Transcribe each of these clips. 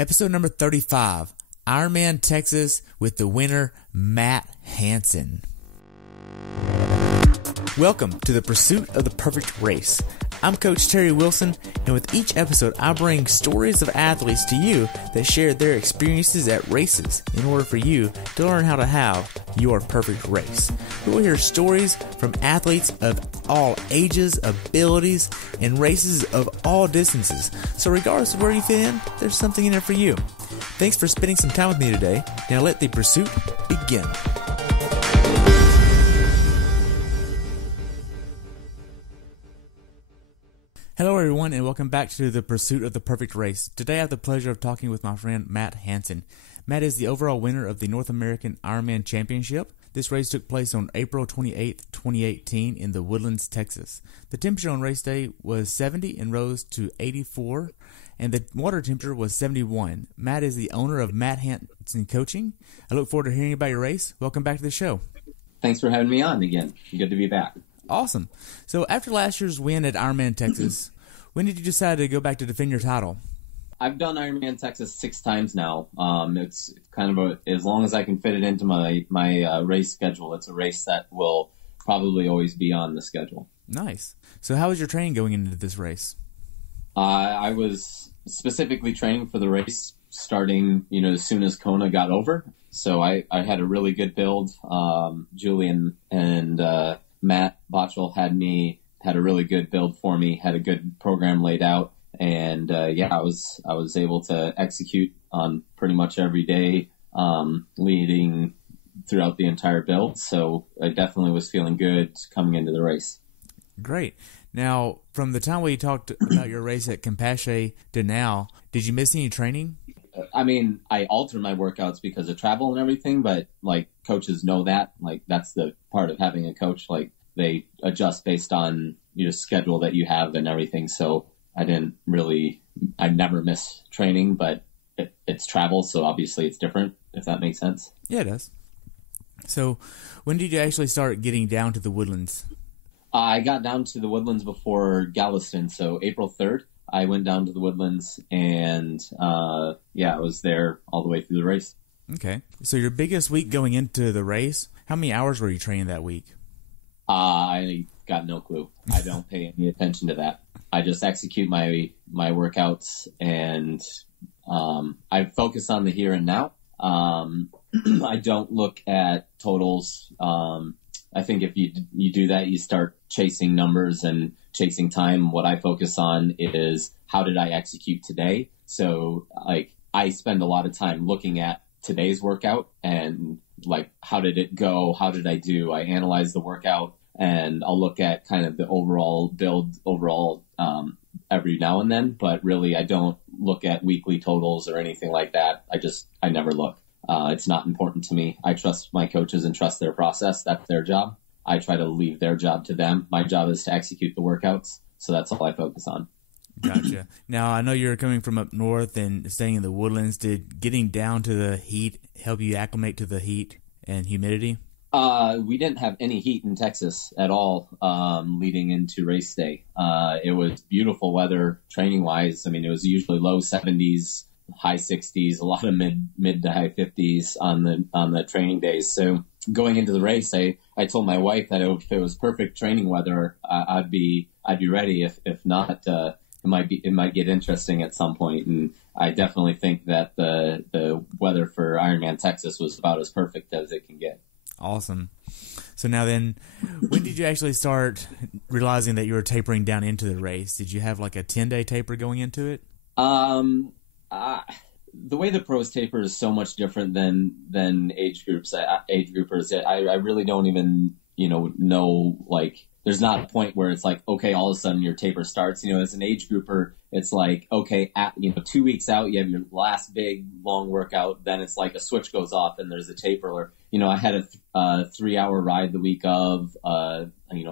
Episode number 35, Ironman Texas with the winner, Matt Hanson. Welcome to the Pursuit of the Perfect Race. I'm Coach Terry Wilson, and with each episode, I bring stories of athletes to you that share their experiences at races in order for you to learn how to have your perfect race. We will hear stories from athletes of all ages, abilities, and races of all distances. So regardless of where you fit in, there's something in it for you. Thanks for spending some time with me today. Now let the pursuit begin. Hello everyone, and welcome back to the Pursuit of the Perfect Race. Today I have the pleasure of talking with my friend Matt Hanson. Matt is the overall winner of the North American Ironman Championship. This race took place on April 28, 2018 in the Woodlands, Texas. The temperature on race day was 70 and rose to 84, and the water temperature was 71. Matt is the owner of Matt Hanson Coaching. I look forward to hearing about your race. Welcome back to the show. Thanks for having me on again. Good to be back. Awesome. So after last year's win at Ironman Texas, when did you decide to go back to defend your title? I've done Ironman Texas 6 times now. It's kind of as long as I can fit it into my race schedule. It's a race that will probably always be on the schedule. Nice. So how was your training going into this race? I was specifically training for the race starting, as soon as Kona got over. So I had a really good build. Julian and Matt Botchell had a really good build for me, had a good program laid out. And I was able to execute on pretty much every day, leading throughout the entire build. So I definitely was feeling good coming into the race. Great. Now, from the time we talked about your race at Campeche to now, did you miss any training? I mean, I alter my workouts because of travel and everything, but coaches know that. That's the part of having a coach. They adjust based on your schedule that you have and everything. So I never miss training, but it's travel, so obviously it's different, if that makes sense. Yeah, it does. So when did you actually start getting down to the Woodlands? I got down to the Woodlands before Galveston, so April 3rd. I went down to the Woodlands, and I was there all the way through the race. Okay. So your biggest week going into the race, how many hours were you training that week? I got no clue. I don't pay any attention to that. I just execute my workouts, and I focus on the here and now. I don't look at totals. I think if you do that, you start chasing numbers and chasing time. What I focus on is how did I execute today? So I spend a lot of time looking at today's workout and how did it go? How did I do? I analyze the workout, and I'll look at kind of the overall build every now and then, but really I don't look at weekly totals or anything like that. I never look. It's not important to me. I trust my coaches and trust their process. That's their job. I try to leave their job to them. My job is to execute the workouts, so that's all I focus on. Gotcha. Now, I know you're coming from up north and staying in the Woodlands. Did getting down to the heat help you acclimate to the heat and humidity? We didn't have any heat in Texas at all leading into race day. It was beautiful weather training-wise. I mean, it was usually low 70s, high 60s, a lot of mid to high 50s on the training days. So going into the race, I told my wife that if it was perfect training weather, I'd be ready. If not, it might get interesting at some point. And I definitely think that the weather for Ironman Texas was about as perfect as it can get. Awesome. So now then, when did you actually start realizing that you were tapering down into the race? Did you have a 10-day taper going into it? The way the pros taper is so much different than age groupers. I really don't even, know, there's not a point where it's okay, all of a sudden your taper starts. As an age grouper, it's okay, 2 weeks out, you have your last big long workout. Then it's a switch goes off and there's a taper. Or, I had a 3-hour ride the week of, I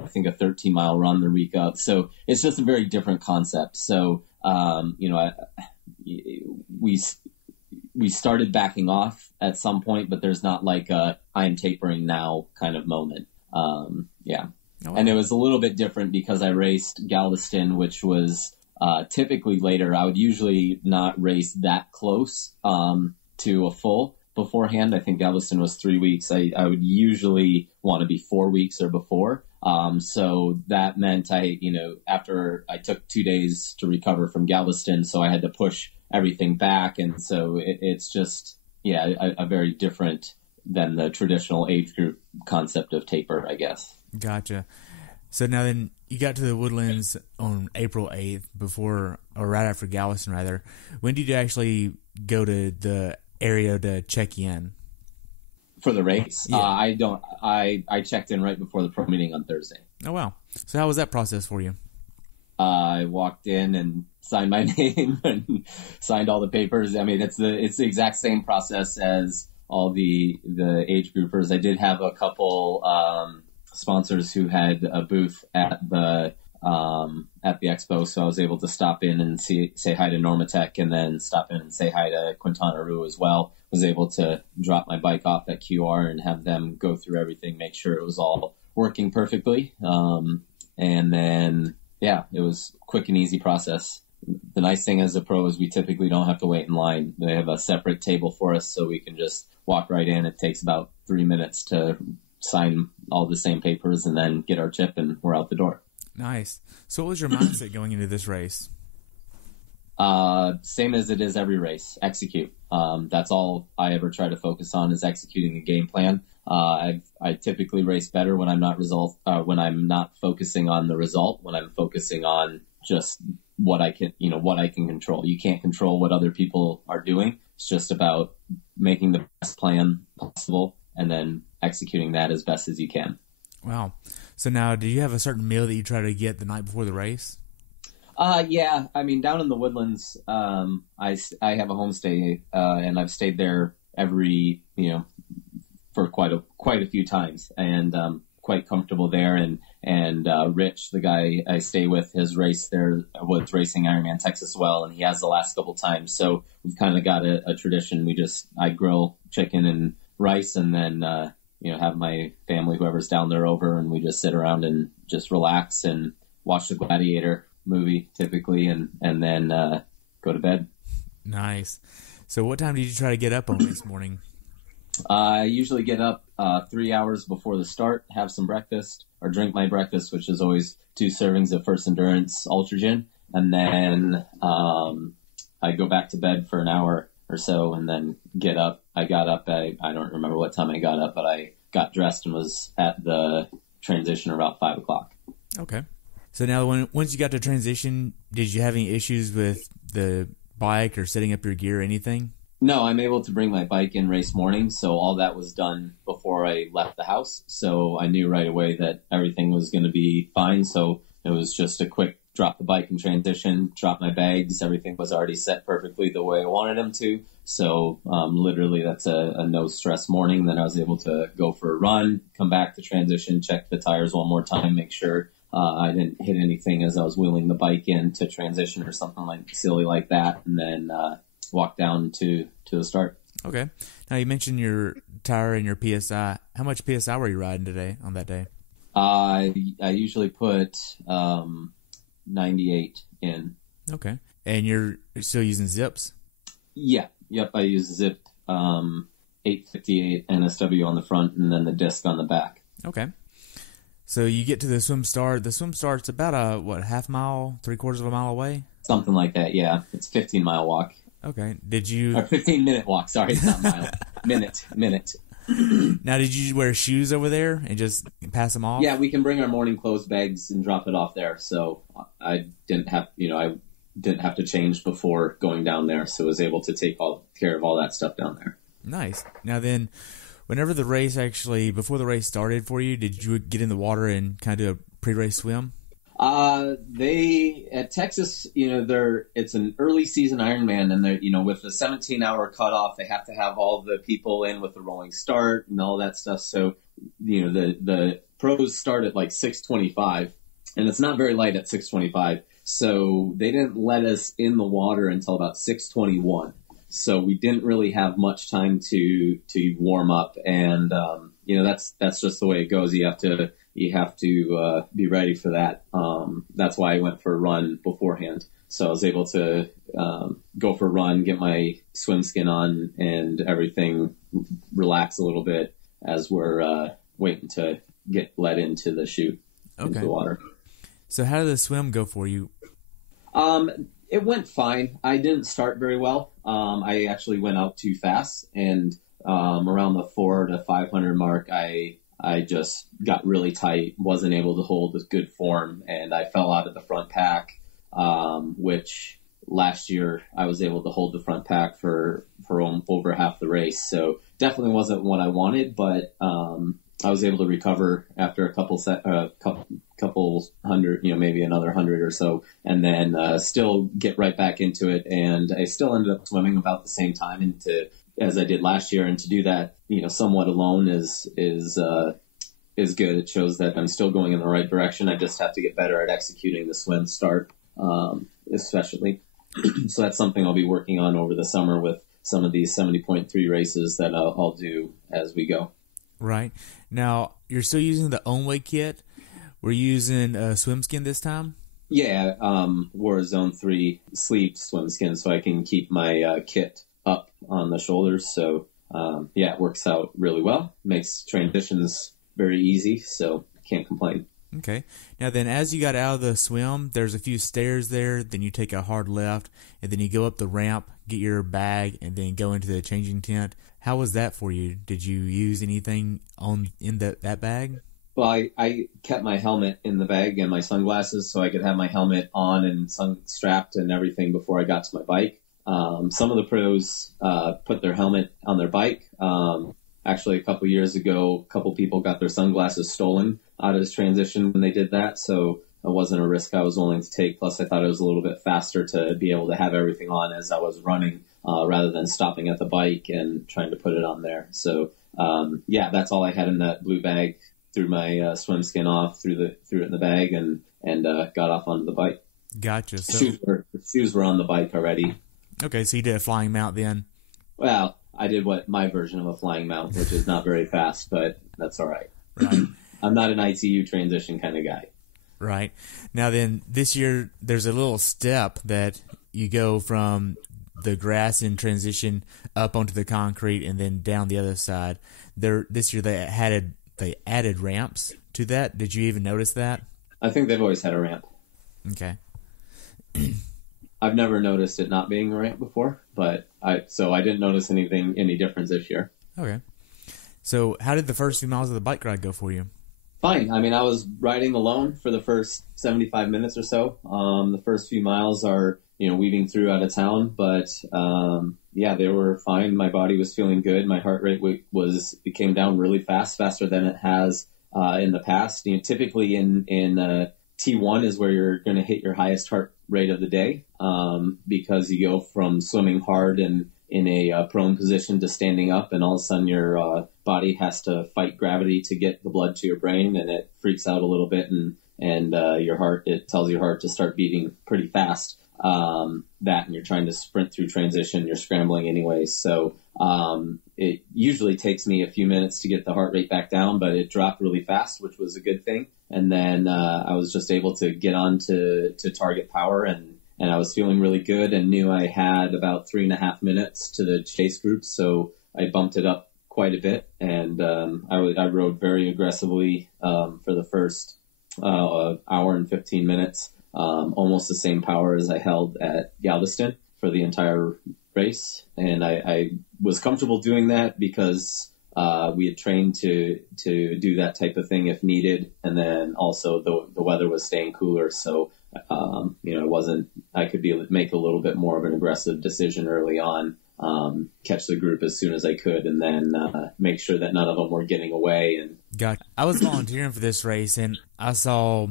think a 13-mile run the week of. So it's just a very different concept. So, we started backing off at some point, but there's not I am tapering now kind of moment. Oh, wow. And it was a little bit different because I raced Galveston, which was typically later. I would usually not race that close to a full beforehand. I think Galveston was 3 weeks. I would usually want to be 4 weeks or before. So that meant after I took 2 days to recover from Galveston, so I had to push everything back. And so it's just, a very different than the traditional age group concept of taper, I guess. Gotcha. So now then you got to the Woodlands on April 8th right after Galveston rather. When did you actually go to the area to check in? For the race? Yeah. I checked in right before the pro meeting on Thursday. Oh, wow. So how was that process for you? I walked in and signed my name and signed all the papers. I mean, it's the exact same process as all the age groupers. I did have a couple sponsors who had a booth at the expo, so I was able to stop in and say hi to Normatec, and then stop in and say hi to Quintana Roo as well. Was able to drop my bike off at QR and have them go through everything, make sure it was all working perfectly. And then, it was a quick and easy process. The nice thing as a pro is we typically don't have to wait in line. They have a separate table for us, so we can just walk right in. It takes about 3 minutes to sign all the same papers and then get our chip, and we're out the door. Nice. So what was your mindset going into this race? Same as it is every race. Execute. That's all I ever try to focus on, is executing a game plan. I typically race better when I'm not focusing on the result, when I'm focusing on just what I can control. You can't control what other people are doing. It's just about making the best plan possible and then executing that as best as you can. Wow. So now, do you have a certain meal that you try to get the night before the race? Yeah. I mean, down in the Woodlands, I have a homestay, and I've stayed there for quite a few times, and quite comfortable there. And Rich, the guy I stay with, his race there was racing Ironman Texas as well, and he has the last couple times. So we've kind of got a tradition. I grill chicken and rice, and then have my family, whoever's down there, over, and we just sit around and just relax and watch the Gladiator movie typically, and then go to bed. Nice. So what time did you try to get up on this morning? I usually get up 3 hours before the start, have some breakfast, or drink my breakfast, which is always 2 servings of First Endurance Ultragen, and then I go back to bed for an hour or so, and then get up. I got up I don't remember what time I got up, but I got dressed and was at the transition about 5 o'clock. Okay. So now, once you got to transition, did you have any issues with the bike or setting up your gear or anything? No, I'm able to bring my bike in race morning, so all that was done before I left the house. So I knew right away that everything was going to be fine. So it was just a quick drop the bike in transition, drop my bags. Everything was already set perfectly the way I wanted them to. So literally that's a no-stress morning. Then I was able to go for a run, come back to transition, check the tires one more time, make sure I didn't hit anything as I was wheeling the bike in to transition or something silly like that, and then walk down to the start. Okay. Now, you mentioned your tire and your PSI. How much PSI were you riding on that day? I usually put 98 in. Okay. And you're still using zips? Yeah. Yep. I use zip 858 NSW on the front, and then the disc on the back. Okay. So you get to the swim start. The swim start's about a half mile, 3/4 of a mile away? Something like that, yeah. It's a 15-mile walk. Okay. Did you... Or 15-minute walk, sorry, it's not mile. Minute. Now, did you wear shoes over there and just pass them off? Yeah, we can bring our morning clothes bags and drop it off there. So I didn't have to change before going down there, so I was able to take care of all that stuff down there. Nice. Now then, before the race started for you, did you get in the water and kind of do a pre-race swim? They at Texas, it's an early season Ironman, and they're, with the 17-hour cutoff, they have to have all the people in with the rolling start and all that stuff. So, the pros start at like 6:25, and it's not very light at 6:25. So they didn't let us in the water until about 6:21. So we didn't really have much time to warm up, and that's just the way it goes. You have to you have to be ready for that. That's why I went for a run beforehand. So I was able to go for a run, get my swim skin on, and everything relax a little bit as we're waiting to get let into the chute, into the water. So how did the swim go for you? It went fine. I didn't start very well. I actually went out too fast, and around the 400 to 500 mark, I just got really tight, wasn't able to hold a good form, and I fell out of the front pack, which last year I was able to hold the front pack for over half the race. So definitely wasn't what I wanted, but I was able to recover after a couple hundred, maybe another 100 or so, and then still get right back into it. And I still ended up swimming about the same time as I did last year. And to do that, somewhat alone is good. It shows that I'm still going in the right direction. I just have to get better at executing the swim start, especially. So that's something I'll be working on over the summer with some of these 70.3 races that I'll do as we go. Right. Now, you're still using the Onway kit. We're using a swim skin this time? Yeah, wore a Zone 3 sleeve swim skin so I can keep my kit up on the shoulders. So, it works out really well. Makes transitions very easy, so can't complain. Okay. Now then, as you got out of the swim, there's a few stairs there. Then you take a hard left, and then you go up the ramp, get your bag, and then go into the changing tent. How was that for you? Did you use anything in that bag? Well, I kept my helmet in the bag and my sunglasses so I could have my helmet on and strapped and everything before I got to my bike. Some of the pros put their helmet on their bike. Actually, a couple years ago, a couple people got their sunglasses stolen out of this transition when they did that. So it wasn't a risk I was willing to take. Plus, I thought it was a little bit faster to be able to have everything on as I was running rather than stopping at the bike and trying to put it on there. So, that's all I had in that blue bag. Threw my swim skin off, threw it in the bag, and got off onto the bike. Gotcha. So shoes were on the bike already. Okay, so you did a flying mount then? Well, I did my version of a flying mount, which is not very fast, but that's all right. Right. I'm not an ITU transition kind of guy. Right. Now then, this year, there's a little step that you go from the grass in transition up onto the concrete and then down the other side. This year, they added ramps to that. Did you even notice that? I think they've always had a ramp. Okay. I've never noticed it not being a ramp before, so I didn't notice any difference this year. Okay. So how did the first few miles of the bike ride go for you? Fine. I mean, I was riding alone for the first 75 minutes or so. The first few miles are, weaving through out of town, but they were fine. My body was feeling good. My heart rate it came down really fast, faster than it has in the past. Typically in T1 is where you're going to hit your highest heart rate of the day because you go from swimming hard and in a prone position to standing up, and all of a sudden your body has to fight gravity to get the blood to your brain, and it freaks out a little bit, and it tells your heart to start beating pretty fast. And you're trying to sprint through transition, you're scrambling anyway. So it usually takes me a few minutes to get the heart rate back down, but it dropped really fast, which was a good thing. And then I was just able to get on to target power, and I was feeling really good and knew I had about 3.5 minutes to the chase group. So I bumped it up quite a bit, and I rode very aggressively for the first hour and 15 minutes, almost the same power as I held at Galveston for the entire race. And I was comfortable doing that because we had trained to do that type of thing if needed. And then also the weather was staying cooler. So, I could make a little bit more of an aggressive decision early on, catch the group as soon as I could, and then make sure that none of them were getting away. Gotcha. I was volunteering for this race, and I saw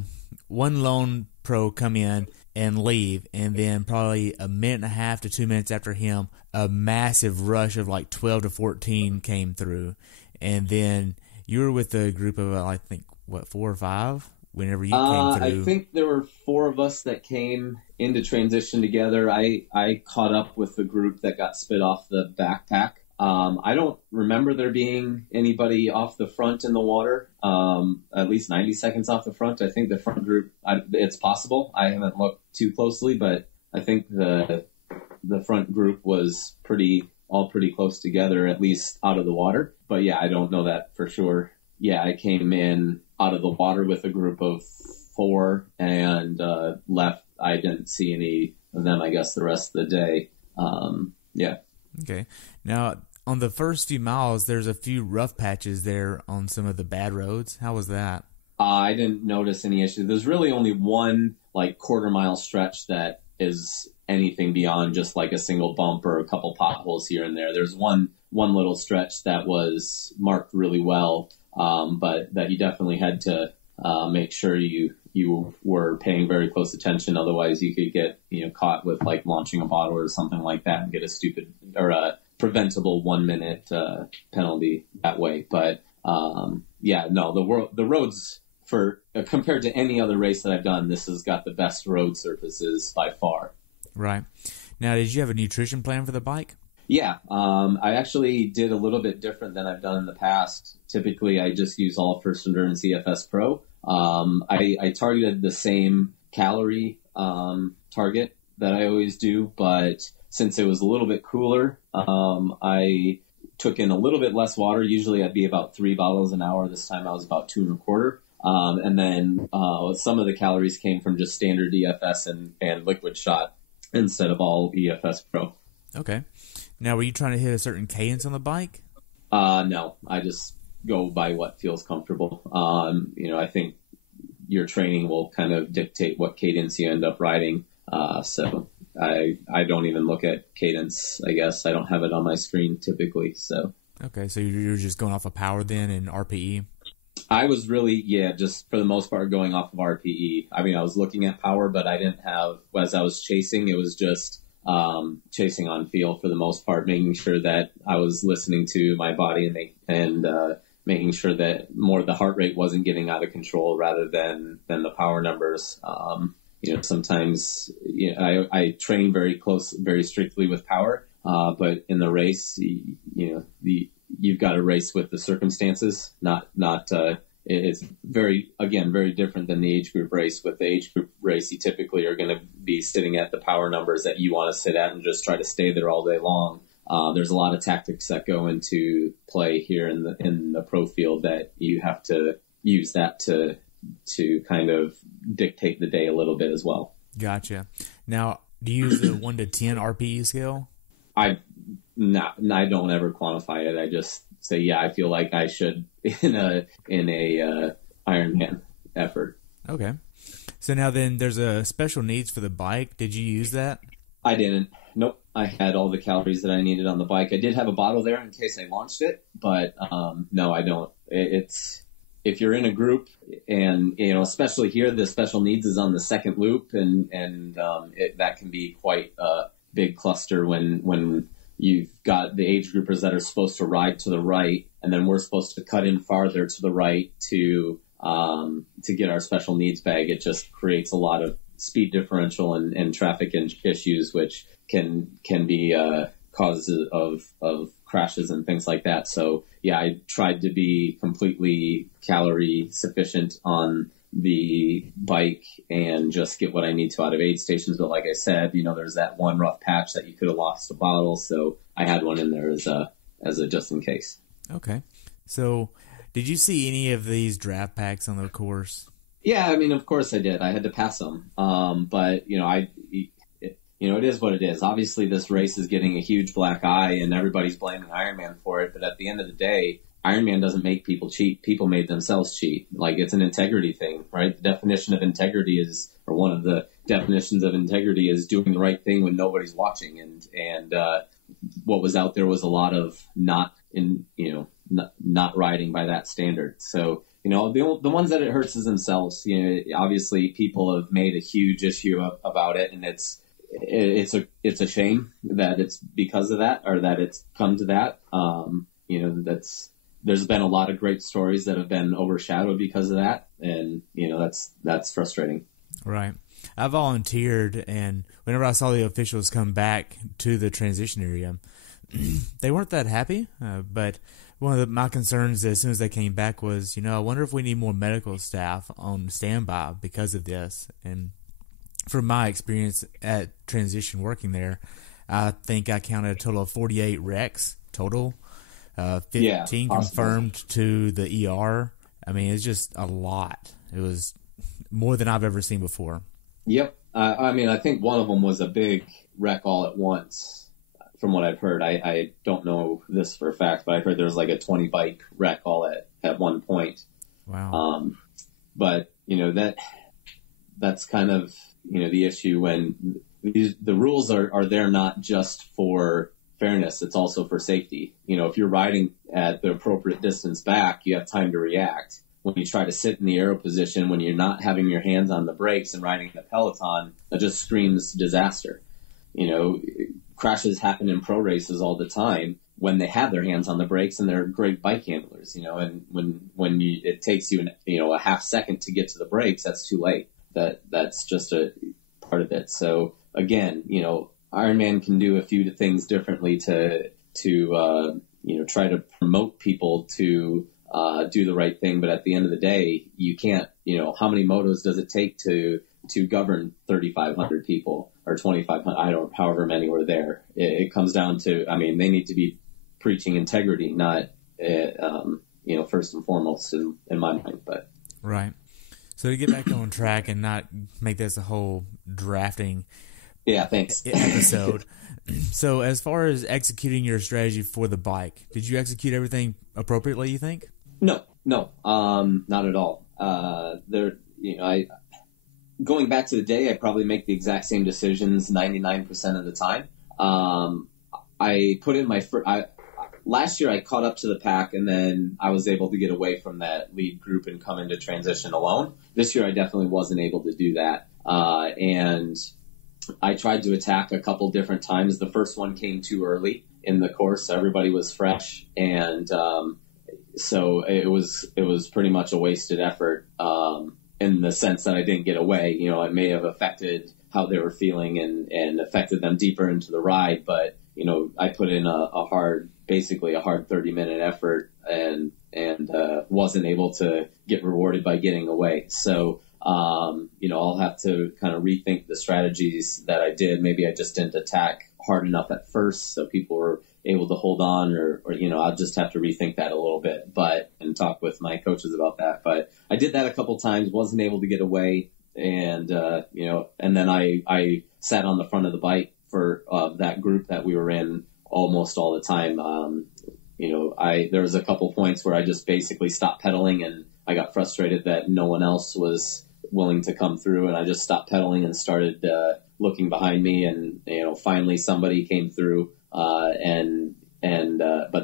one lone pro come in and leave, and then probably a minute and a half to 2 minutes after him, a massive rush of like 12 to 14 came through. And then you were with a group of, I think, 4 or 5 whenever you came through? I think there were 4 of us that came into transition together. I caught up with the group that got spit off the backpack I don't remember there being anybody off the front in the water, at least 90 seconds off the front. I think the front group, it's possible. I haven't looked too closely, but I think the front group was all pretty close together, at least out of the water. But yeah, I don't know that for sure. Yeah, I came in out of the water with a group of 4 and left. I didn't see any of them, I guess, the rest of the day. Yeah. Okay. Now, on the first few miles, there's a few rough patches there on some of the bad roads. How was that? I didn't notice any issue. There's really only one quarter-mile stretch that is anything beyond just like a single bump or a couple potholes here and there. There's one little stretch that was marked really well, but that you definitely had to make sure you were paying very close attention. Otherwise, you could get caught with launching a bottle or something like that and get a stupid or a preventable 1 minute penalty that way. But the roads for compared to any other race that I've done, this has got the best road surfaces by far. Right. Now, did you have a nutrition plan for the bike? Yeah, I actually did a little bit different than I've done in the past. Typically, I just use All First Endurance EFS Pro. I targeted the same calorie target that I always do, but since it was a little bit cooler, I took in a little bit less water. Usually I'd be about 3 bottles an hour. This time I was about 2 1/4. And then some of the calories came from just standard EFS and liquid shot instead of all EFS Pro. Okay. Now, were you trying to hit a certain cadence on the bike? No, I just go by what feels comfortable. I think your training will kind of dictate what cadence you end up riding. So I don't even look at cadence, I guess. I don't have it on my screen typically. So. Okay, so you're just going off of power then and RPE? I was really, just for the most part going off of RPE. I mean, I was looking at power, but I didn't have, as I was chasing, it was just chasing on feel for the most part, making sure that I was listening to my body and making sure that more the heart rate wasn't getting out of control rather than the power numbers. Sometimes I train very strictly with power, but in the race, you've got to race with the circumstances, it's very different than the age group race. With the age group race, you typically are going to be sitting at the power numbers that you want to sit at and just try to stay there all day long. There's a lot of tactics that go into play here in the pro field that you have to use that to kind of dictate the day a little bit as well. Gotcha. Now, do you use the 1 to 10 RPE scale? I don't ever quantify it. I just say, I feel like I should in a Ironman effort. Okay. So now then, there's a special needs for the bike. Did you use that? I didn't. Nope. I had all the calories that I needed on the bike. I did have a bottle there in case I launched it, but no, I don't. It's if you're in a group and especially here, the special needs is on the second loop, and that can be quite a big cluster when you've got the age groupers that are supposed to ride to the right, and then we're supposed to cut in farther to the right to get our special needs bag. It just creates a lot of speed differential and traffic issues, which can be causes of crashes and things like that. So I tried to be completely calorie sufficient on the bike and just get what I need to out of aid stations. But like I said, there's that one rough patch that you could have lost a bottle. So I had one in there as a just in case. Okay. So did you see any of these draft packs on the course? Yeah, I mean, of course I did. I had to pass them. But it is what it is. Obviously this race is getting a huge black eye and everybody's blaming Ironman for it. But at the end of the day, Ironman doesn't make people cheat. People made themselves cheat. It's an integrity thing, right? The definition of integrity or one of the definitions of integrity is doing the right thing when nobody's watching. And what was out there was a lot of not riding by that standard. So, the ones that it hurts is themselves. Obviously people have made a huge issue about it, and it's a shame that it's because of that, or that it's come to that. There's been a lot of great stories that have been overshadowed because of that. And, that's frustrating. Right. I volunteered, and whenever I saw the officials come back to the transition area, they weren't that happy. But one of my concerns as soon as they came back was, I wonder if we need more medical staff on standby because of this. And from my experience at Transition working there, I think I counted a total of 48 wrecks total, 15 confirmed to the ER. I mean, it's just a lot. It was more than I've ever seen before. Yep. I mean, I think one of them was a big wreck all at once, from what I've heard. I don't know this for a fact, but I heard there was like a 20 bike wreck all at one point. Wow. But, that's kind of, the issue when the rules are there not just for fairness, it's also for safety. If you're riding at the appropriate distance back, you have time to react. When you try to sit in the aero position, when you're not having your hands on the brakes and riding the peloton, that just screams disaster. Crashes happen in pro races all the time when they have their hands on the brakes and they're great bike handlers, and when it takes you, a half second to get to the brakes, that's too late. That's just a part of it. So again, Ironman can do a few things differently to try to promote people to do the right thing. But at the end of the day, you can't, how many motos does it take to govern 3,500 people or 2,500? However many were there. It comes down to, they need to be preaching integrity, not, first and foremost in my mind, but. Right. So to get back on track and not make this a whole drafting episode. So as far as executing your strategy for the bike, did you execute everything appropriately, you think? No, not at all. Going back to the day, I probably make the exact same decisions 99% of the time. I put in last year I caught up to the pack, and then I was able to get away from that lead group and come into transition alone. This year I definitely wasn't able to do that. And I tried to attack a couple different times. The first one came too early in the course. Everybody was fresh. And so it was pretty much a wasted effort in the sense that I didn't get away. It may have affected how they were feeling and affected them deeper into the ride. But, I put in a hard 30-minute effort and wasn't able to get rewarded by getting away. So, I'll have to kind of rethink the strategies that I did. Maybe I just didn't attack hard enough at first so people were able to hold on or I'll just have to rethink that a little bit, and talk with my coaches about that. But I did that a couple times, wasn't able to get away. And, and then I sat on the front of the bike for that group that we were in almost all the time. There was a couple points where I just basically stopped pedaling, and I got frustrated that no one else was willing to come through, and I just stopped pedaling and started looking behind me, and finally somebody came through, but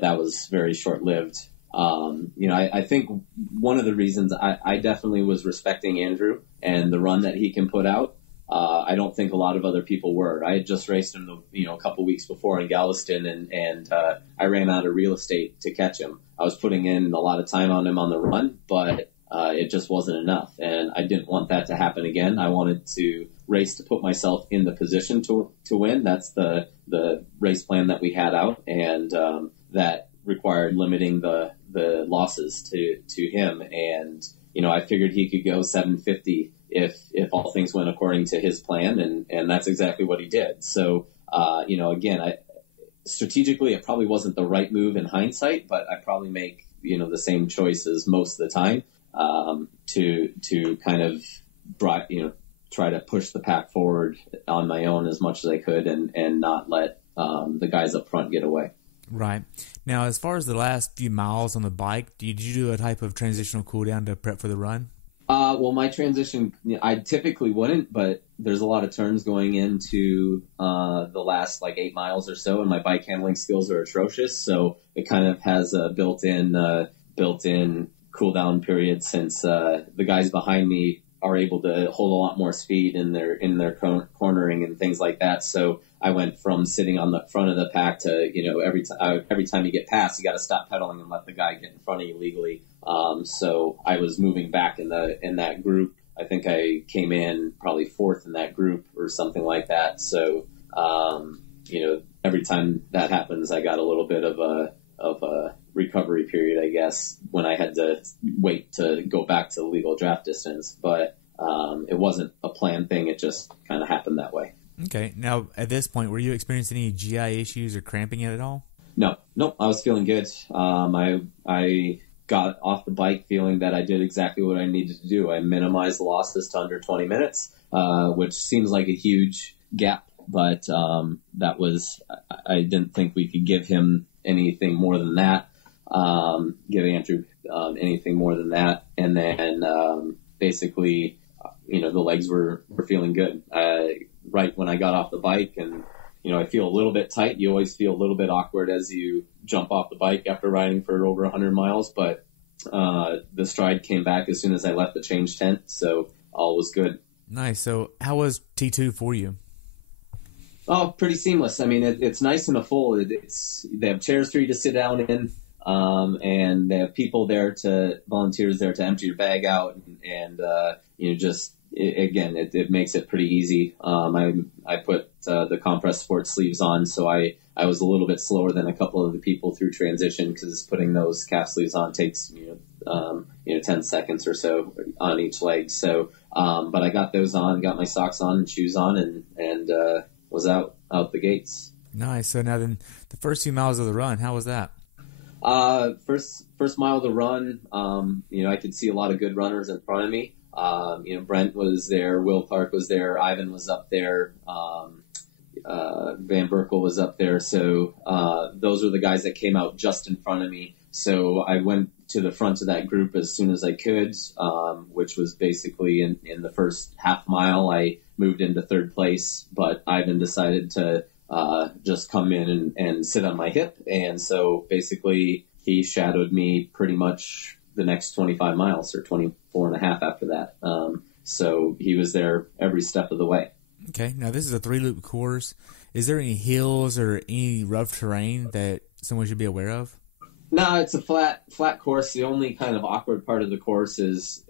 that was very short-lived. I think one of the reasons I definitely was respecting Andrew and the run that he can put out. I don't think a lot of other people were. I had just raced him, a couple weeks before in Galveston, and I ran out of real estate to catch him. I was putting in a lot of time on him on the run, but it just wasn't enough, and I didn't want that to happen again. I wanted to race to put myself in the position to win. That's the race plan that we had out, and that required limiting the losses to him. And I figured he could go 750 if all things went according to his plan, and that's exactly what he did. So again, strategically it probably wasn't the right move in hindsight, but I probably make the same choices most of the time to kind of try to push the pack forward on my own as much as I could, and not let the guys up front get away. Right. Now, as far as the last few miles on the bike, did you do a type of transitional cool down to prep for the run? Well, my transition, I typically wouldn't, but there's a lot of turns going into the last 8 miles or so, and my bike handling skills are atrocious. So it kind of has a built-in cool down period, since the guys behind me are able to hold a lot more speed in their cornering and things like that. So I went from sitting on the front of the pack to, every time you get past, you got to stop pedaling and let the guy get in front of you legally. So I was moving back in that group. I think I came in probably fourth in that group or something like that. So, every time that happens, I got a little bit of a recovery period, I guess, when I had to wait to go back to the legal draft distance. But it wasn't a planned thing. It just kind of happened that way. Okay. Now, at this point, were you experiencing any GI issues or cramping at all? No, I was feeling good. I got off the bike feeling that I did exactly what I needed to do. I minimized the losses to under 20 minutes, which seems like a huge gap, but I didn't think we could give him anything more than that, give Andrew anything more than that. And then basically, the legs were feeling good. Right when I got off the bike, and I feel a little bit tight. You always feel a little bit awkward as you jump off the bike after riding for over 100 miles, but the stride came back as soon as I left the change tent, so all was good. Nice. So how was T2 for you? Oh, pretty seamless. I mean, it's nice and full. They have chairs for you to sit down in, and they have people there volunteers there to empty your bag out, and it makes it pretty easy. I put the compress sports sleeves on, so I was a little bit slower than a couple of the people through transition, because putting those calf sleeves on takes 10 seconds or so on each leg. So, but I got those on, got my socks on and shoes on, and was out the gates. Nice. So now then, the first few miles of the run, how was that? First mile of the run, I could see a lot of good runners in front of me. Brent was there, Will Clark was there, Ivan was up there, Van Berkel was up there. So those were the guys that came out just in front of me. So I went to the front of that group as soon as I could, which was basically in the first half mile. I moved into third place, but Ivan decided to just come in and sit on my hip. And so basically he shadowed me pretty much the next 25 miles or 24 and a half after that. So he was there every step of the way. Okay. Now this is a 3-loop course. Is there any hills or any rough terrain that someone should be aware of? No, it's a flat course. The only kind of awkward part of the course is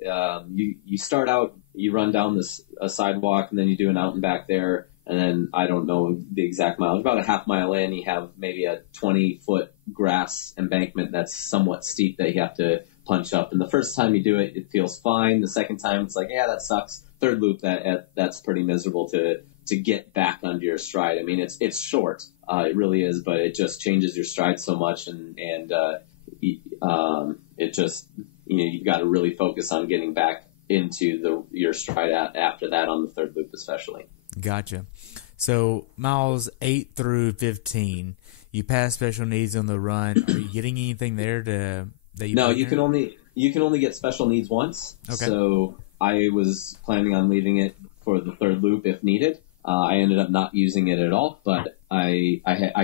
you start out, you run down a sidewalk, and then you do an out and back there. And then I don't know the exact mile. About a half mile in, you have maybe a 20-foot grass embankment that's somewhat steep that you have to punch up. And the first time you do it, it feels fine. The second time, it's like, yeah, that sucks. Third loop, that's pretty miserable to get back under your stride. I mean, it's short. It really is, but it just changes your stride so much, and it just, you've got to really focus on getting back into your stride after that on the third loop especially. Gotcha. So miles 8 through 15, you pass special needs on the run. Are you getting anything there that you? No, you can only get special needs once. Okay. So I was planning on leaving it for the third loop if needed. I ended up not using it at all, but I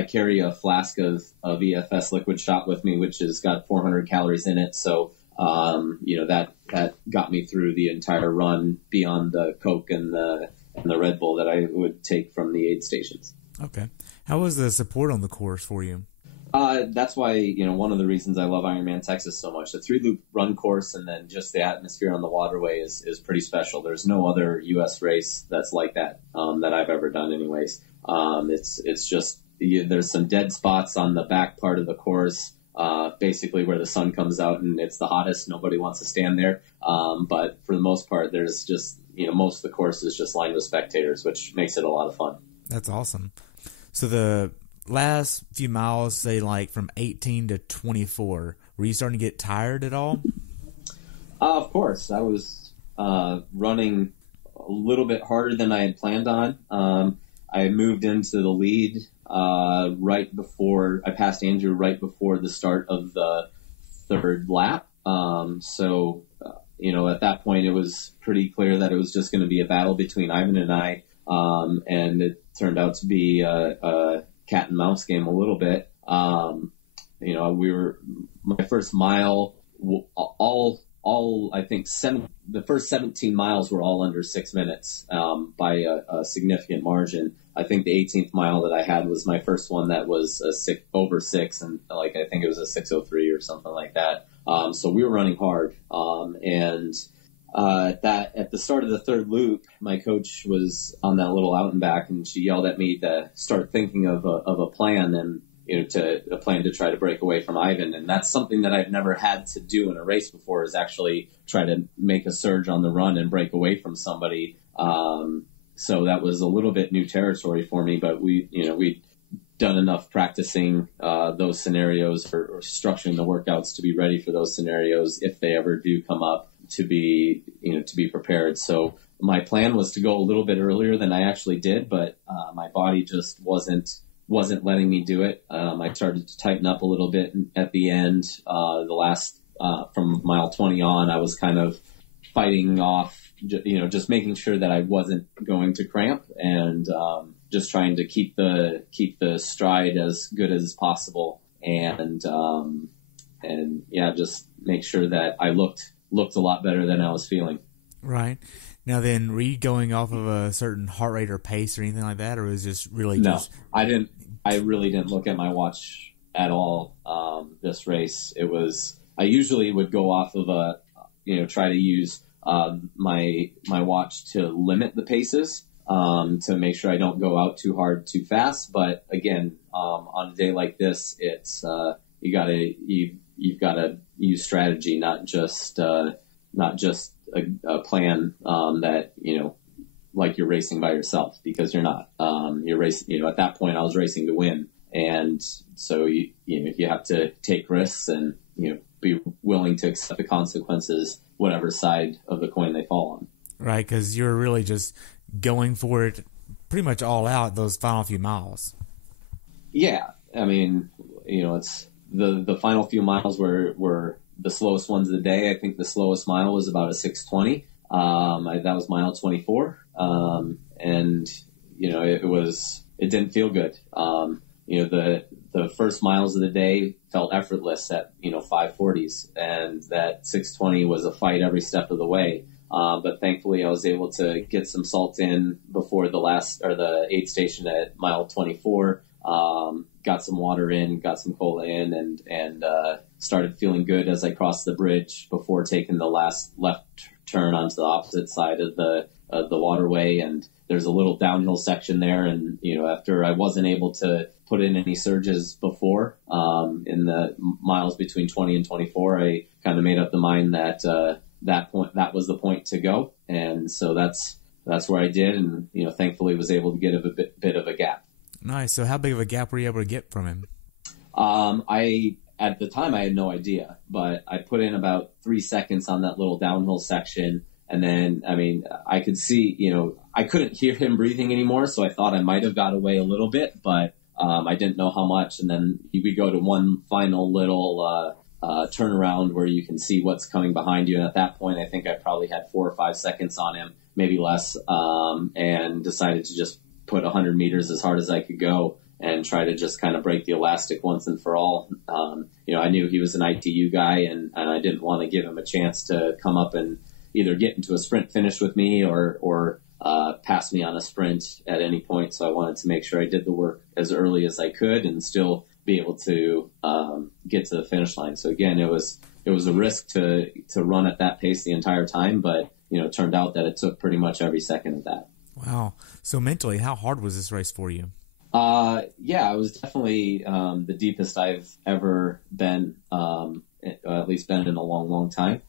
carry a flask of EFS liquid shot with me, which has got 400 calories in it. So, that got me through the entire run beyond the Coke and the Red Bull that I would take from the aid stations. Okay. How was the support on the course for you? That's why, one of the reasons I love Ironman Texas so much. The 3-loop run course and then just the atmosphere on the waterway is pretty special. There's no other U.S. race that's like that I've ever done anyways. It's just, there's some dead spots on the back part of the course, basically where the sun comes out and it's the hottest. Nobody wants to stand there. But for the most part, there's just, most of the course is just lined with spectators, which makes it a lot of fun. That's awesome. So the last few miles, say like from 18 to 24, were you starting to get tired at all? Of course. I was running a little bit harder than I had planned on. I moved into the lead right before I passed Andrew right before the start of the third lap. At that point it was pretty clear that it was just going to be a battle between Ivan and I. And it turned out to be a cat and mouse game a little bit. My first mile, I think the first 17 miles were all under 6 minutes, by a significant margin. I think the 18th mile that I had was my first one that was over 6, and I think it was a 6:03 or something like that. So we were running hard. And at the start of the third loop, my coach was on that little out and back, and she yelled at me to start thinking of a plan, and a plan to try to break away from Ivan. And that's something that I've never had to do in a race before, is actually try to make a surge on the run and break away from somebody. So that was a little bit new territory for me, but we'd done enough practicing those scenarios or structuring the workouts to be ready for those scenarios if they ever do come up, to be prepared. So my plan was to go a little bit earlier than I actually did, but my body just wasn't letting me do it. I started to tighten up a little bit at the end. The last from mile 20 on, I was kind of fighting off, just making sure that I wasn't going to cramp, and just trying to keep the stride as good as possible, and just make sure that I looked a lot better than I was feeling. Right. Now then, were you going off of a certain heart rate or pace or anything like that, or was it just really No, I didn't. I really didn't look at my watch at all. This race, I usually would go off of try to use my watch to limit the paces, to make sure I don't go out too hard too fast. But again, on a day like this, it's you've got to use strategy, not just a plan that like you're racing by yourself, because you're not. You're racing. At that point, I was racing to win, and so you have to take risks and be willing to accept the consequences, whatever side of the coin they fall on. Right, because you're really just going for it, pretty much all out those final few miles. Yeah, I mean, it's the final few miles were the slowest ones of the day. I think the slowest mile was about a 6:20. That was mile 24. And it didn't feel good. The first miles of the day felt effortless at 5:40s, and that 6:20 was a fight every step of the way. But thankfully I was able to get some salt in before the aid station at mile 24. Got some water in, got some cola in, and started feeling good as I crossed the bridge before taking the last left turn onto the opposite side of the waterway. And there's a little downhill section there, and after I wasn't able to put in any surges before in the miles between 20 and 24, I kind of made up the mind that that was the point to go, and so that's where I did, and thankfully was able to get a bit of a gap. Nice. So how big of a gap were you able to get from him? At the time I had no idea, but I put in about 3 seconds on that little downhill section. And then, I could see, I couldn't hear him breathing anymore. So I thought I might have got away a little bit, but I didn't know how much. And then we go to one final little turnaround where you can see what's coming behind you. And at that point, I think I probably had 4 or 5 seconds on him, maybe less, and decided to just put 100 meters as hard as I could go and try to just kind of break the elastic once and for all. I knew he was an ITU guy, and I didn't want to give him a chance to come up and either get into a sprint finish with me or pass me on a sprint at any point. So I wanted to make sure I did the work as early as I could and still be able to get to the finish line. So again, it was a risk to run at that pace the entire time, but it turned out that it took pretty much every second of that. Wow. So mentally, how hard was this race for you? It was definitely the deepest I've ever been, at least been in a long, long time.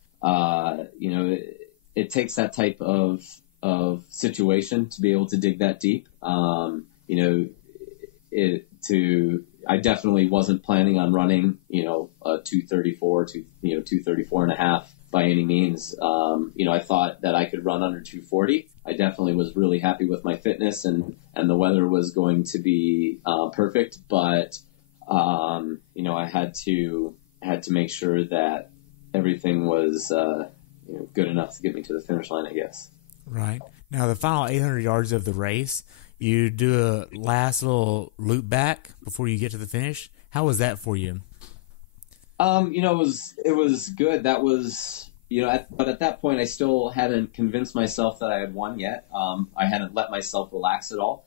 It takes that type of situation to be able to dig that deep. I definitely wasn't planning on running, a 234, 234 and a half by any means. I thought that I could run under 240. I definitely was really happy with my fitness, and the weather was going to be perfect. But I had to make sure that everything was good enough to get me to the finish line, I guess. Right. Now, the final 800 yards of the race, you do a last little loop back before you get to the finish. How was that for you? It was good. That was, but at that point I still hadn't convinced myself that I had won yet. I hadn't let myself relax at all.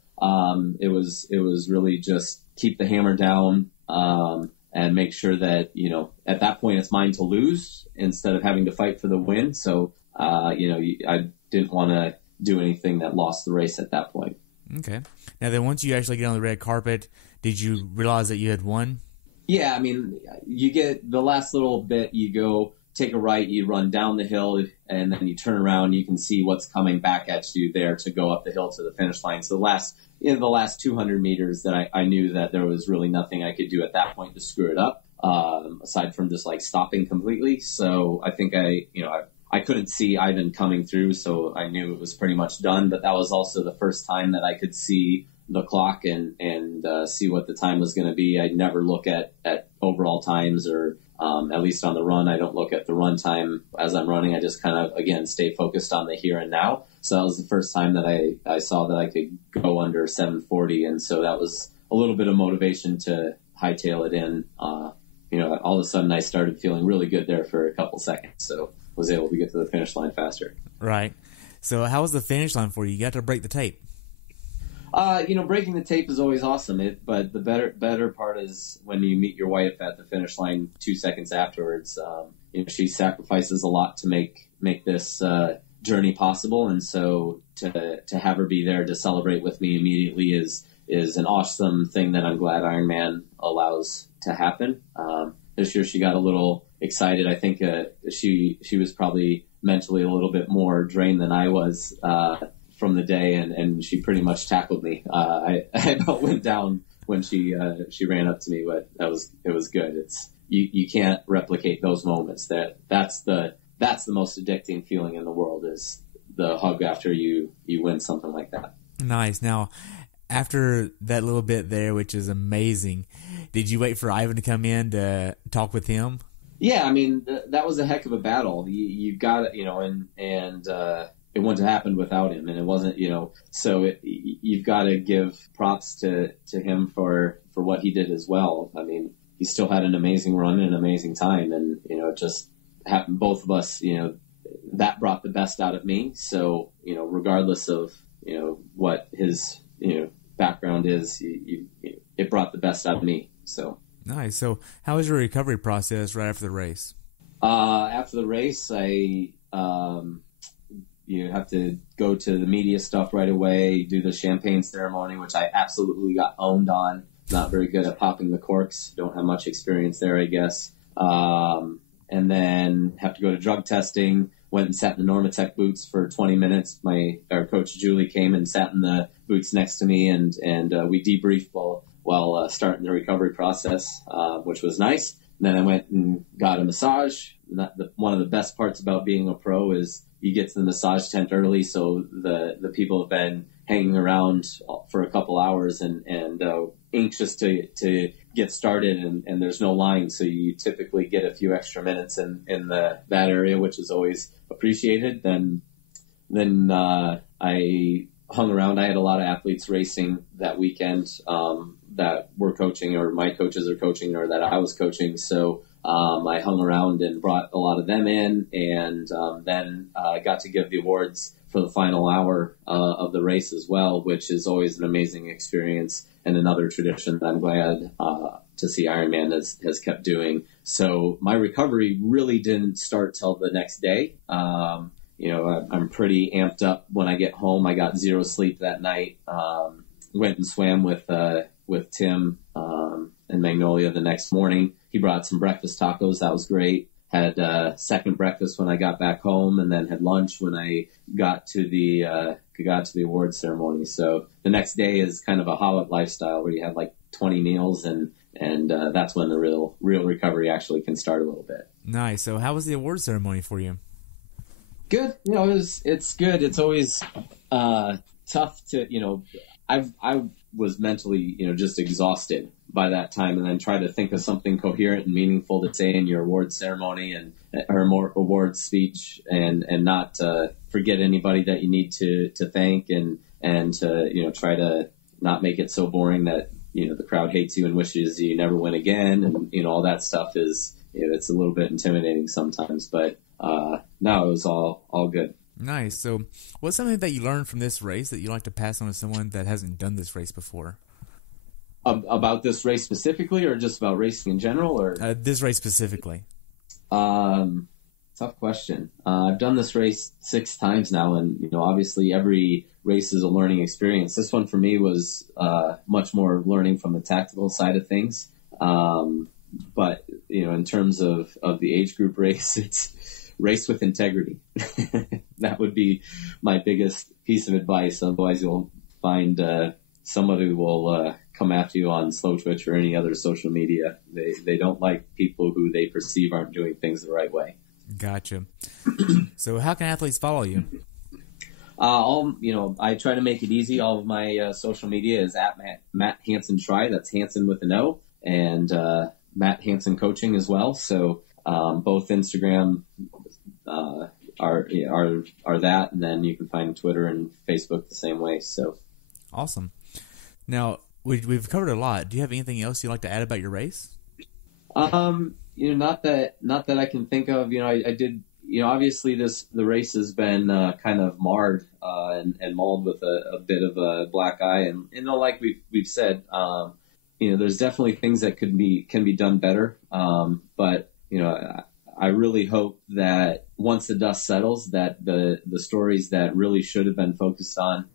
It was really just keep the hammer down, and make sure that, at that point it's mine to lose instead of having to fight for the win. So, I didn't want to do anything that lost the race at that point. Okay. Now then, once you actually get on the red carpet, did you realize that you had won? Yeah, I mean, you get the last little bit, you go take a right, you run down the hill, and then you turn around, you can see what's coming back at you there to go up the hill to the finish line. So the last 200 meters that I knew that there was really nothing I could do at that point to screw it up, aside from just like stopping completely. So I think I couldn't see Ivan coming through, so I knew it was pretty much done. But that was also the first time that I could see the clock and see what the time was going to be. I'd never look at overall times, or at least on the run, I don't look at the run time as I'm running. I just kind of, again, stay focused on the here and now. So that was the first time that I saw that I could go under 7:40, and so that was a little bit of motivation to hightail it in. All of a sudden I started feeling really good there for a couple seconds, so was able to get to the finish line faster. Right. So how was the finish line for you? You got to break the tape. Breaking the tape is always awesome. But the better part is when you meet your wife at the finish line 2 seconds afterwards. She sacrifices a lot to make this journey possible, and so to have her be there to celebrate with me immediately is an awesome thing that I'm glad Ironman allows to happen. This year she got a little excited. I think she was probably mentally a little bit more drained than I was from the day, and she pretty much tackled me. I about went down when she ran up to me, but it was good. You can't replicate those moments. That's the most addicting feeling in the world, is the hug after you win something like that. Nice. Now, after that little bit there, which is amazing, did you wait for Ivan to come in to talk with him? Yeah, I mean, that was a heck of a battle. You got it, and it wouldn't have happened without him, and it wasn't, so you've got to give props to him for what he did as well. I mean, he still had an amazing run and an amazing time, and, it just happened, both of us, that brought the best out of me. So, regardless of, what his, background is, it brought the best out of me. So nice. So how was your recovery process right after the race? After the race, you have to go to the media stuff right away, do the champagne ceremony, which I absolutely got owned on. Not very good at popping the corks. Don't have much experience there, I guess. And then have to go to drug testing. Went and sat in the Normatec boots for 20 minutes. Our coach Julie came and sat in the boots next to me, and we debriefed while starting the recovery process, which was nice. And then I went and got a massage. One of the best parts about being a pro is you get to the massage tent early, so the people have been hanging around for a couple hours and anxious to get started, and there's no line, so you typically get a few extra minutes in that area, which is always appreciated. Then I hung around. I had a lot of athletes racing that weekend that were coaching, or my coaches are coaching, or that I was coaching, so I hung around and brought a lot of them in, and then I got to give the awards for the final hour of the race as well, which is always an amazing experience and another tradition that I'm glad to see Ironman has kept doing. So my recovery really didn't start till the next day. I'm pretty amped up when I get home. I got zero sleep that night. Went and swam with Tim and Magnolia the next morning. He brought some breakfast tacos. That was great. Had second breakfast when I got back home, and then had lunch when I got to the awards ceremony. So the next day is kind of a Hobbit lifestyle where you have like 20 meals, and that's when the real recovery actually can start a little bit. Nice. So how was the awards ceremony for you? Good. It's good. It's always tough to, I was mentally, just exhausted by that time, and then try to think of something coherent and meaningful to say in your awards ceremony or more awards speech, and not forget anybody that you need to thank, and to, try to not make it so boring that, the crowd hates you and wishes you never win again. And, all that stuff is, it's a little bit intimidating sometimes, but no, it was all good. Nice. So what's something that you learned from this race that you'd like to pass on to someone that hasn't done this race before? About this race specifically, or just about racing in general, or this race specifically? Tough question. I've done this race 6 times now, and obviously every race is a learning experience. This one for me was much more learning from the tactical side of things. But in terms of the age group race, it's race with integrity. That would be my biggest piece of advice. Otherwise, you'll find somebody will come after you on Slow Twitch or any other social media. They don't like people who they perceive aren't doing things the right way. Gotcha. So how can athletes follow you? I try to make it easy. All of my social media is at Matt Hanson Try. That's Hanson with an O, and Matt Hanson Coaching as well. So both Instagram are that, and then you can find Twitter and Facebook the same way. So awesome. Now we've covered a lot. Do you have anything else you'd like to add about your race? Not that I can think of. I did. Obviously the race has been kind of marred and mauled with a bit of a black eye, and like we've said, there's definitely things that can be done better. But I really hope that once the dust settles, that the stories that really should have been focused on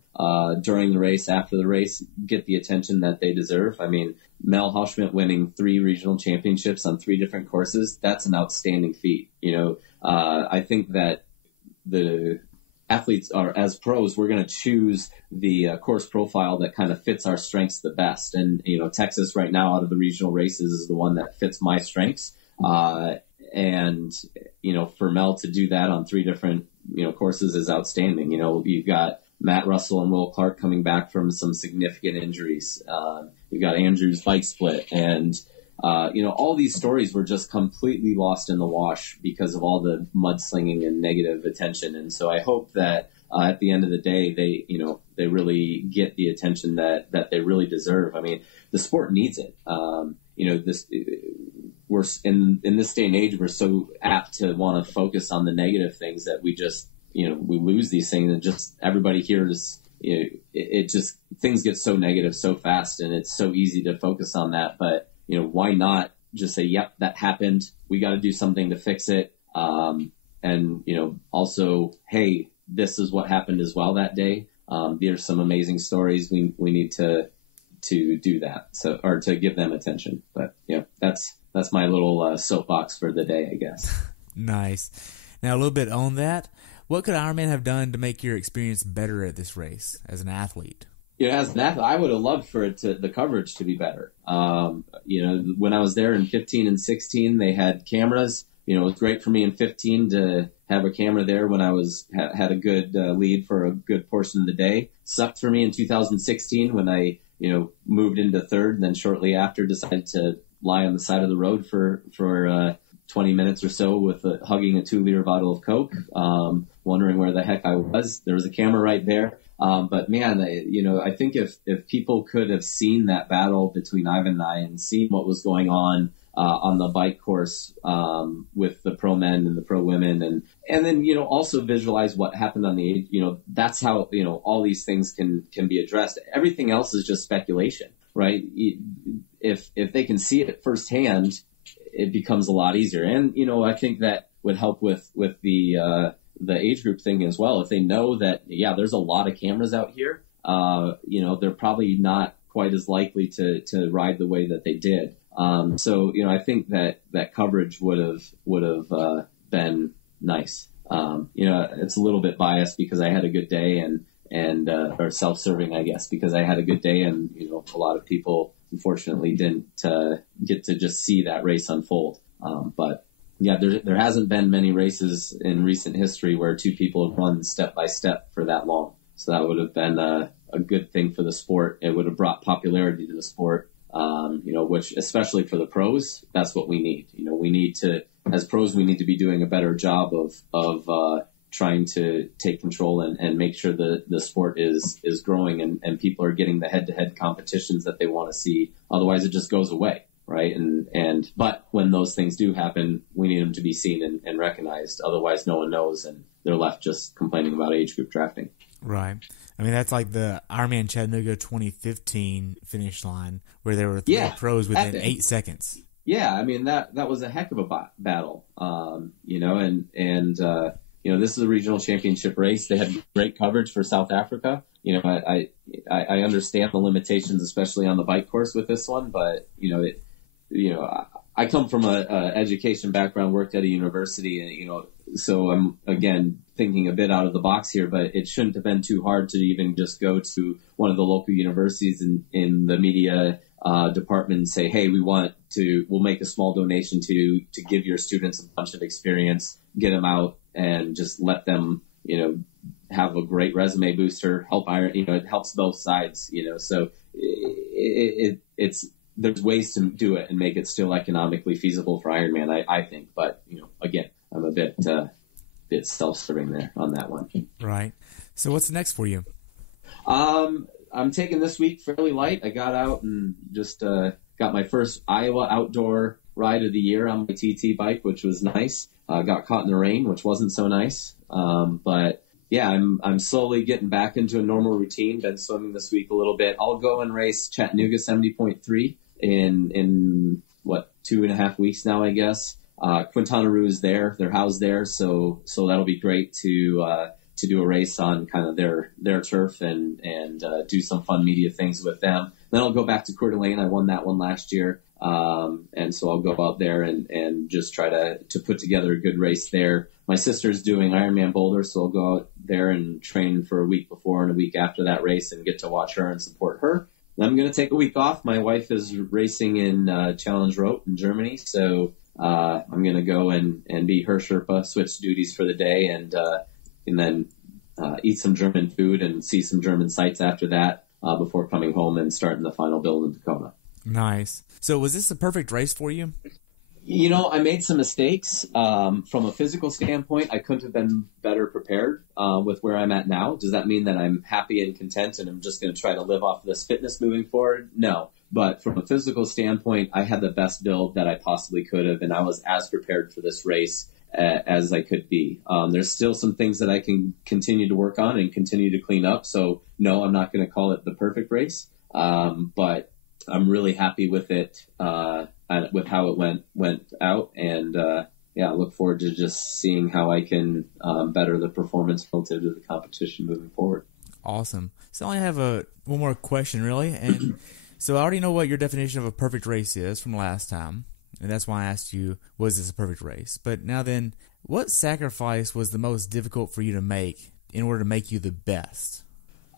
during the race, after the race, get the attention that they deserve. I mean, Mel Hauschmidt winning 3 regional championships on 3 different courses, that's an outstanding feat. I think that the athletes are, as pros, we're going to choose the course profile that kind of fits our strengths the best. And, Texas right now out of the regional races is the one that fits my strengths. And, for Mel to do that on 3 different, courses is outstanding. You've got Matt Russell and Will Clark coming back from some significant injuries. You've got Andrew's bike split, and all these stories were just completely lost in the wash because of all the mudslinging and negative attention. And so I hope that at the end of the day, they really get the attention that they really deserve. I mean, the sport needs it. We're in this day and age, we're so apt to want to focus on the negative things that we just, we lose these things, and just everybody here is, it just, things get so negative so fast, and it's so easy to focus on that. But, why not just say, yep, that happened. We got to do something to fix it. And, also, hey, this is what happened as well that day. There's some amazing stories. We need to do that. So, or to give them attention. But that's my little soapbox for the day, I guess. Nice. Now, a little bit on that. What could Ironman have done to make your experience better at this race as an athlete? As an athlete, I would have loved for the coverage to be better. When I was there in 15 and 16, they had cameras. It was great for me in 15 to have a camera there when I had a good lead for a good portion of the day. Sucked for me in 2016 when I, moved into third, and then shortly after decided to lie on the side of the road for 20 minutes or so with hugging a 2-liter bottle of Coke, wondering where the heck I was. There was a camera right there. But man, I think if people could have seen that battle between Ivan and I and seen what was going on the bike course with the pro men and the pro women, and then also visualize what happened on the that's how all these things can be addressed. Everything else is just speculation, right? If they can see it firsthand, it becomes a lot easier. And I think that would help with the age group thing as well. If they know that, there's a lot of cameras out here, they're probably not quite as likely to ride the way that they did. So I think that coverage would have been nice. It's a little bit biased because I had a good day and or self-serving, I guess, because I had a good day, and a lot of people unfortunately didn't get to just see that race unfold. But there hasn't been many races in recent history where 2 people have run step by step for that long. So that would have been a good thing for the sport. It would have brought popularity to the sport, which, especially for the pros, that's what we need. We need to, as pros, we need to be doing a better job of trying to take control and make sure the sport is growing and people are getting the head-to-head competitions that they want to see. Otherwise, it just goes away. Right. But when those things do happen, we need them to be seen and recognized. Otherwise, no one knows, and they're left just complaining about age group drafting. Right. I mean, that's like the Ironman Chattanooga 2015 finish line where there were 3 pros within 8 seconds. Yeah, I mean, that was a heck of a battle, this is a regional championship race. They had great coverage for South Africa. I understand the limitations, especially on the bike course with this one, but I come from a education background, worked at a university, so I'm again thinking a bit out of the box here, but it shouldn't have been too hard to even just go to one of the local universities in the media department and say, hey, we'll make a small donation to give your students a bunch of experience, get them out, and just let them, have a great resume booster, it helps both sides, so there's ways to do it and make it still economically feasible for Ironman, I think. But, again, I'm a bit self-serving there on that one. Right. So what's next for you? I'm taking this week fairly light. I got out and just got my first Iowa outdoor ride of the year on my TT bike, which was nice. Got caught in the rain, which wasn't so nice. But yeah, I'm slowly getting back into a normal routine. Been swimming this week a little bit. I'll go and race Chattanooga 70.3 in 2.5 weeks now, I guess. Quintana Roo is there. They're housed there. So that'll be great to do a race on kind of their turf and do some fun media things with them. Then I'll go back to Coeur d'Alene. I won that one last year. And so I'll go out there and just try to put together a good race there. My sister's doing Ironman Boulder, so I'll go out there and train for a week before and a week after that race and get to watch her and support her. Then I'm going to take a week off. My wife is racing in Challenge Roth in Germany, so I'm going to go and be her Sherpa, switch duties for the day, and then eat some German food and see some German sights after that before coming home and starting the final build in Tacoma. Nice. So was this the perfect race for you? I made some mistakes. From a physical standpoint, I couldn't have been better prepared with where I'm at now. Does that mean that I'm happy and content and I'm just going to try to live off this fitness moving forward? No. But from a physical standpoint, I had the best build that I possibly could have, and I was as prepared for this race as I could be. There's still some things that I can continue to work on and continue to clean up. So, no, I'm not going to call it the perfect race. But I'm really happy with it, with how it went out, and I look forward to just seeing how I can better the performance relative to the competition moving forward. Awesome. So I have one more question, really, and so I already know what your definition of a perfect race is from last time, and that's why I asked you, was this a perfect race? But now then, what sacrifice was the most difficult for you to make in order to make you the best?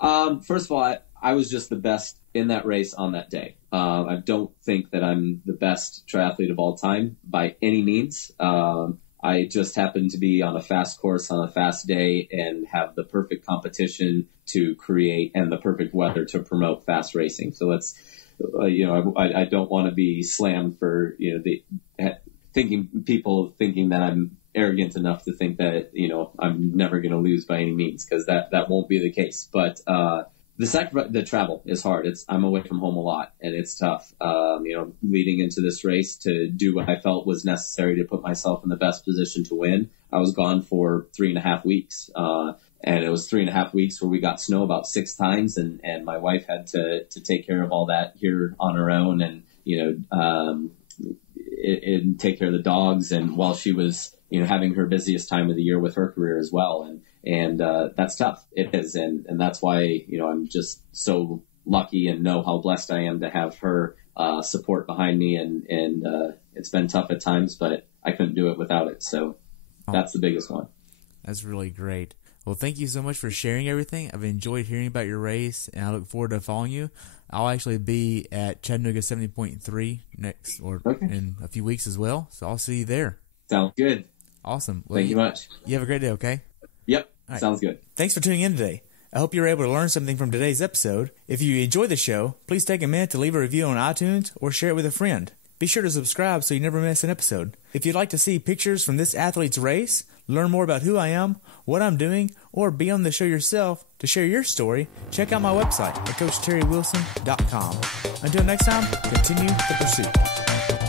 First of all, I was just the best in that race on that day. I don't think that I'm the best triathlete of all time by any means. I just happened to be on a fast course on a fast day and have the perfect competition to create and the perfect weather to promote fast racing. So let's, I don't want to be slammed for, people thinking that I'm arrogant enough to think that, I'm never going to lose by any means, because that won't be the case. But, the travel is hard. I'm away from home a lot, and it's tough. Leading into this race to do what I felt was necessary to put myself in the best position to win. I was gone for 3.5 weeks, and it was 3.5 weeks where we got snow about 6 times, and my wife had to take care of all that here on her own, and and take care of the dogs, and while she was having her busiest time of the year with her career as well, and that's tough. It is, and that's why I'm just so lucky and know how blessed I am to have her support behind me, and it's been tough at times, but I couldn't do it without it. So that's the biggest one. That's really great. Well, thank you so much for sharing everything. I've enjoyed hearing about your race, and I look forward to following you. I'll actually be at Chattanooga 70.3 next in a few weeks as well, so I'll see you there. Sounds good. Awesome. Well, thank you much. You have a great day, okay? Yep. Right. Sounds good. Thanks for tuning in today. I hope you were able to learn something from today's episode. If you enjoyed the show, please take a minute to leave a review on iTunes or share it with a friend. Be sure to subscribe so you never miss an episode. If you'd like to see pictures from this athlete's race, learn more about who I am, what I'm doing, or be on the show yourself to share your story, check out my website at CoachTerryWilson.com. Until next time, continue the pursuit.